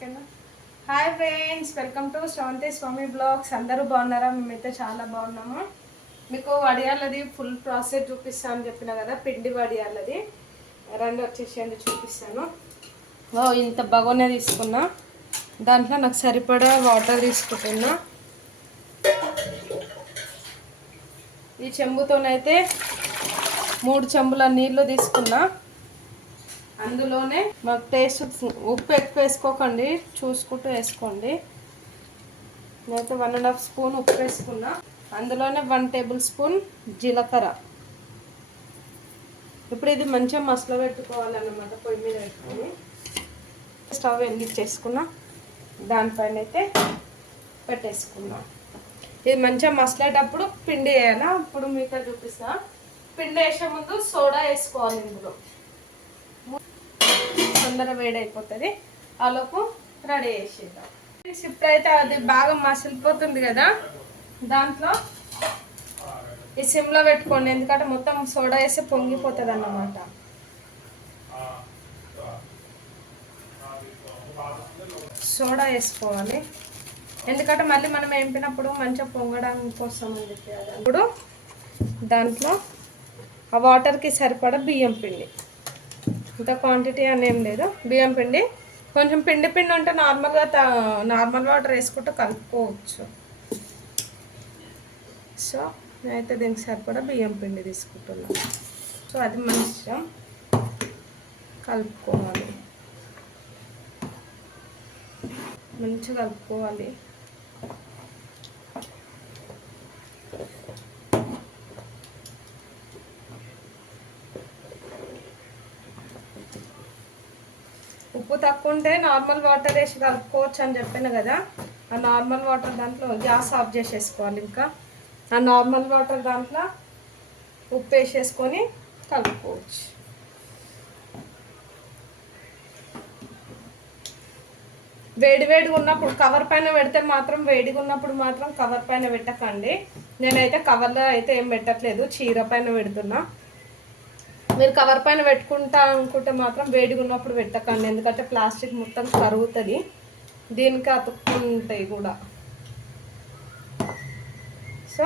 ఓకేనా. Hi friends, welcome to Sravanthi Swami blogs. అందరూ బాగున్నారా? మేమైతే చాలా బాగున్నాము. మీకు వడియాలది ఫుల్ ప్రాసెస్ చూపిస్తాను అని చెప్పిన కదా, పిండి వడియాలది రెండు వచ్చేసి చూపిస్తాను. ఇంత బగోనే తీసుకున్నా, దాంట్లో నాకు సరిపడా వాటర్ తీసుకుంటున్నా. ఈ చెంబుతోనైతే 3 చెంబుల నీళ్ళు తీసుకున్నా. అందులోనే మాకు టేస్ట్ ఉప్పు ఎక్కువ వేసుకోకండి, చూసుకుంటూ వేసుకోండి. నేనైతే 1.5 స్పూన్ ఉప్పు వేసుకున్నా. అందులోనే 1 టేబుల్ స్పూన్ జీలకర్ర. ఇప్పుడు ఇది మంచిగా మసలు పెట్టుకోవాలన్నమాట. పొయ్యి మీద పెట్టుకొని స్టవ్ వెలిగించేసుకున్నా, దానిపైన అయితే పెట్టేసుకున్నా. ఇది మంచిగా మసలేటప్పుడు పిండి వేయాలా. ఇప్పుడు మీకు చూపిస్తా. పిండి వేసే ముందు సోడా వేసుకోవాలి. ఇందులో తొందరగా వేడైపోతుంది. ఆలోపు రెడీ చేసేద్దాం. ఇప్పుడైతే అది బాగా మసిలిపోతుంది కదా, దాంట్లో ఈ సిమ్లో పెట్టుకోండి, ఎందుకంటే మొత్తం సోడా వేస్తే పొంగిపోతుంది అన్నమాట. సోడా వేసుకోవాలి, ఎందుకంటే మళ్ళీ మనం వేపినప్పుడు మంచిగా పొంగడానికి కోసం అని చెప్పి. ఇప్పుడు దాంట్లో ఆ వాటర్కి సరిపడా బియ్యం పిండి, ఇంత క్వాంటిటీ అని ఏం లేదు. బియ్యం పిండి కొంచెం పిండి ఉంటే నార్మల్ వాటర్ వేసుకుంటూ కలుపుకోవచ్చు. సో నేనైతే దీనికి సరిపడా బియ్యం పిండి తీసుకుంటున్నాను. సో అది మంచిగా కలుపుకోవాలి, మంచిగా కలుపుకోవాలి. ఉప్పు తక్కువ ఉంటే నార్మల్ వాటర్ వేసి కలుపుకోవచ్చు అని చెప్పాను కదా. ఆ నార్మల్ వాటర్ దాంట్లో గ్యాస్ ఆఫ్ చేసేసుకోవాలి. ఇంకా ఆ నార్మల్ వాటర్ దాంట్లో ఉప్పు వేసేసుకొని కలుపుకోవచ్చు. వేడిగా ఉన్నప్పుడు కవర్ పైన పెడితే మాత్రం, వేడిగా ఉన్నప్పుడు మాత్రం కవర్ పైన పెట్టకండి. నేనైతే కవర్లో అయితే ఏం పెట్టట్లేదు, చీర పైన పెడుతున్నా. మీరు కవర్ పైన పెట్టుకుంటా అనుకుంటే మాత్రం వేడిగా ఉన్నప్పుడు పెట్టకండి, ఎందుకంటే ప్లాస్టిక్ మొత్తం కరుగుతుంది, దీనికి అతుక్కుంటాయి కూడా. సో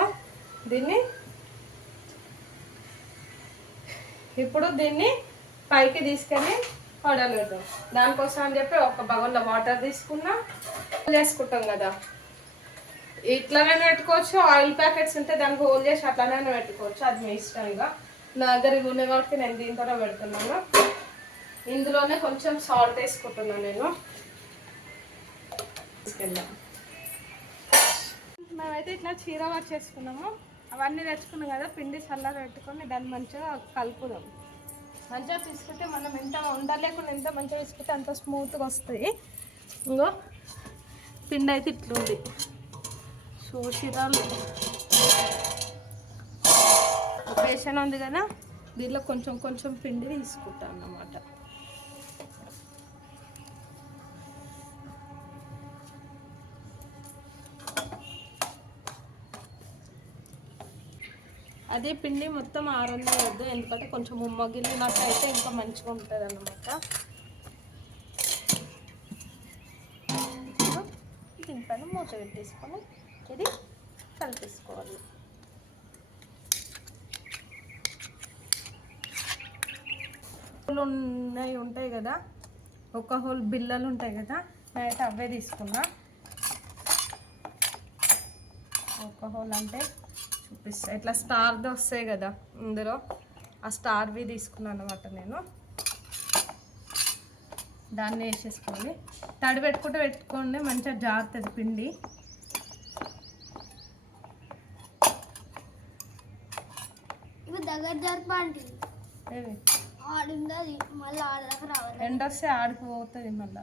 ఇప్పుడు దీన్ని పైకి తీసుకెళ్ళి వడలు పెడదాం. దానికోసం అని చెప్పి ఒక బగోన్లో వాటర్ తీసుకున్నా. వేసుకుంటాం కదా, ఇట్లానైనా పెట్టుకోవచ్చు. ఆయిల్ ప్యాకెట్స్ ఉంటే దానికి హోల్ చేసి అట్లానైనా పెట్టుకోవచ్చు, అది మీ ఇష్టం. ఇక నా దగ్గర ఇవి కాబట్టి నేను దీంతోనే పెడుతున్నాను. ఇందులోనే కొంచెం సాల్ట్ వేసుకుంటున్నాను నేను. తీసుకెళ్దాం. మేమైతే ఇట్లా చీర వర్క్ చేసుకున్నాము. అవన్నీ తెచ్చుకున్నాం కదా, పిండి చల్లగా పెట్టుకొని దాన్ని మంచిగా కలుపుదాం. మంచిగా తీసుకుంటే మనం ఎంత ఉండలేకుండా ఎంత మంచిగా తీసుకుంటే అంత స్మూత్గా వస్తాయి. ఇంకో పిండి అయితే ఇట్లుంది చూసిరాలు. బేసన్ ఉంది కదా, దీంట్లో కొంచెం కొంచెం పిండి తీసుకుంటాను అన్నమాట. అదే పిండి మొత్తం ఆరనివ్వద్దు, ఎందుకంటే కొంచెం ఉమ్మగిలినట్టు అయితే ఇంకా మంచిగా ఉంటుంది అన్నమాట. దీనిపైన మూత పెట్టేసుకొని ఇది కలిపేసుకోవాలి. ఉంటాయి కదా, ఒక హోల్ బిళ్ళలు ఉంటాయి కదా, నేనైతే అవే తీసుకున్నా. ఒక హోల్ అంటే చూపిస్తా, ఇట్లా స్టార్ది వస్తాయి కదా, ఇందులో ఆ స్టార్వి తీసుకున్నాను అనమాట నేను. దాన్ని వేసేసుకోండి, తడి పెట్టుకోండి, మంచిగా జారుతుంది పిండి. ఎండ వస్తే ఆడికి పోతుంది, మళ్ళీ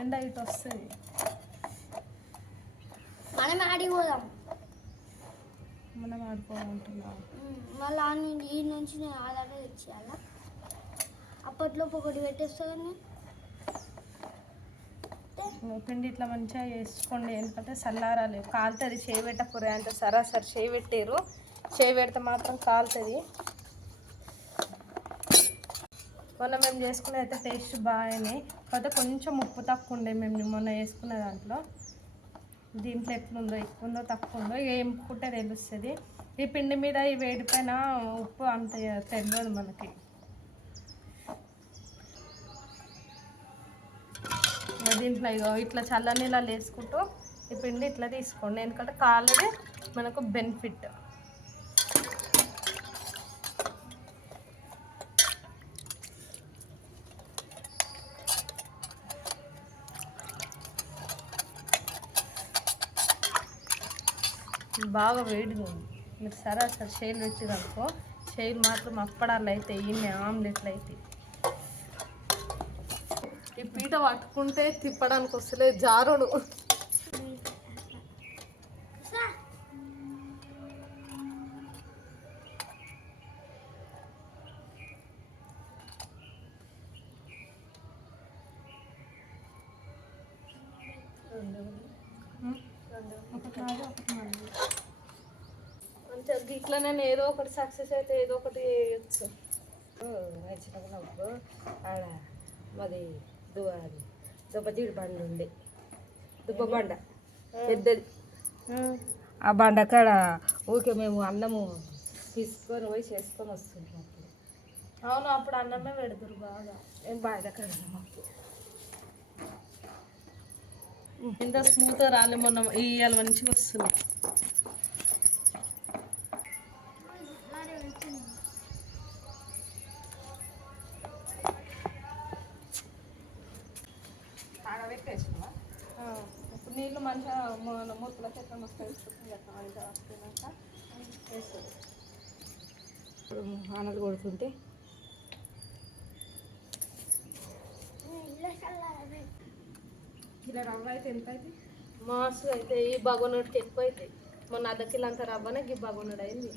ఎండ ఇటు వస్తుంది. మనం ఆడిపోదాం, మనం ఆడుకోవాలంటున్నాం. మళ్ళీ ఈ నుంచి నేను ఆధార్ తెచ్చేయాలా. అప్పట్లో ఒకటి పెట్టేస్తా కానీ పిండి ఇట్లా మంచిగా వేసుకోండి, ఎందుకంటే చల్లారాలి. కాలుతుంది, చేయి పెట్టకూర అంటే సరాసరి చేయి పెట్టారు, చేయి పెడితే మాత్రం కాలుతుంది. మొన్న మేము చేసుకునే అయితే టేస్ట్ బాగానే, కాకపోతే కొంచెం ఉప్పు తక్కువ ఉండే మేము మొన్న వేసుకునే దాంట్లో. దీంట్లో ఎట్లుందో, ఎక్కువ ఉందో తక్కువ ఉందో ఏం పుట్టే తెలుస్తుంది. ఈ పిండి మీద ఈ వేడిపైన ఉప్పు అంత తెలియదు మనకి. దీంట్లో ఇట్లా చల్లనీళ్ళు వేసుకుంటూ ఈ పిండి ఇట్లా తీసుకోండి, ఎందుకంటే కాళ్ళది మనకు బెనిఫిట్. బాగా వేడిగా ఉంది. మీరు సరే షైలు పెట్టిరనుకో, షైలు మాత్రం అప్పడాలు అయితే ఇన్ని ఆమ్లెట్లు అయితే. ఈ పీట పట్టుకుంటే తిప్పడానికి వస్తలే, జారుడు. మంచిగా ఇట్లనే ఏదో ఒకటి సక్సెస్ అయితే ఏదో ఒకటి చేయొచ్చు. వచ్చినప్పుడు ఆడ మాది దుబ్బ జీడి బండి ఉండే, దుబ్బ బండ పెద్దది. ఆ బండ కాడ ఊకే మేము అన్నము తీసుకొని పోయి చేసుకొని వస్తుంటాం. అవును, అప్పుడు అన్నమే పెడతారు బాగా. మేము బాగా కడదాం అప్పుడు. ఇంత స్మూత్గా రాలే, మొన్న ఇవాళ మంచిగా వస్తుంది. ఆడబెట్టేసినావా? ఇప్పుడు నీళ్ళు మంచిగా మూతల చెత్త మస్తు వేసుకుంటుంది కదా, మంచిగా వస్తున్నాక వేస్తుంది. ఆనలు కొడుతుంటే ఇలా రవ్వ అయితే ఎంత అయితే మాస్ అయితే ఈ బగోనుడికి ఎక్కువ అవుతాయి. మొన్న అర్ధకిలో అంత రవ్వనే ఈ బగోనుడు అయింది.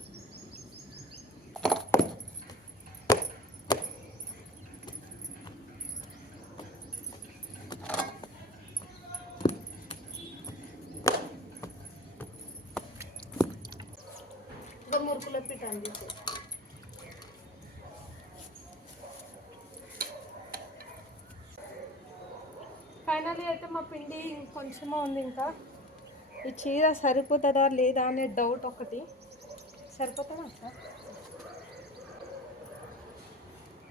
ఇంకా మురుకుల పిట అందించే ఫైనల్లీ అయితే మా పిండి కొంచెమే ఉంది. ఇంకా ఈ చీర సరిపోతుందా లేదా అనే డౌట్ ఒకటి. సరిపోతుందా అక్క?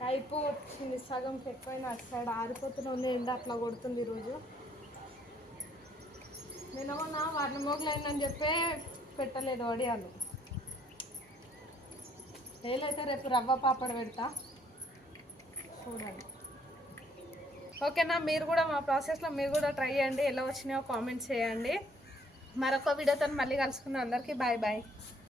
అయిపోతుంది సగం ఎక్కువైనా అటు సైడ్ ఆరిపోతూనే ఉంది. ఎండ అట్లా కొడుతుంది ఈరోజు. నిన్న వాటిని మోగలైందని చెప్పి పెట్టలేదు వడియాలు. ఏలైతే రేపు రవ్వ పాపడ పెడతా, చూడండి. ఓకేనా, మీరు కూడా మా ప్రాసెస్లో మీరు కూడా ట్రై చేయండి. ఎలా వచ్చినాయో కామెంట్స్ చేయండి. మరొక వీడియోతో మళ్ళీ కలుసుకున్నాం. అందరికీ బాయ్ బాయ్.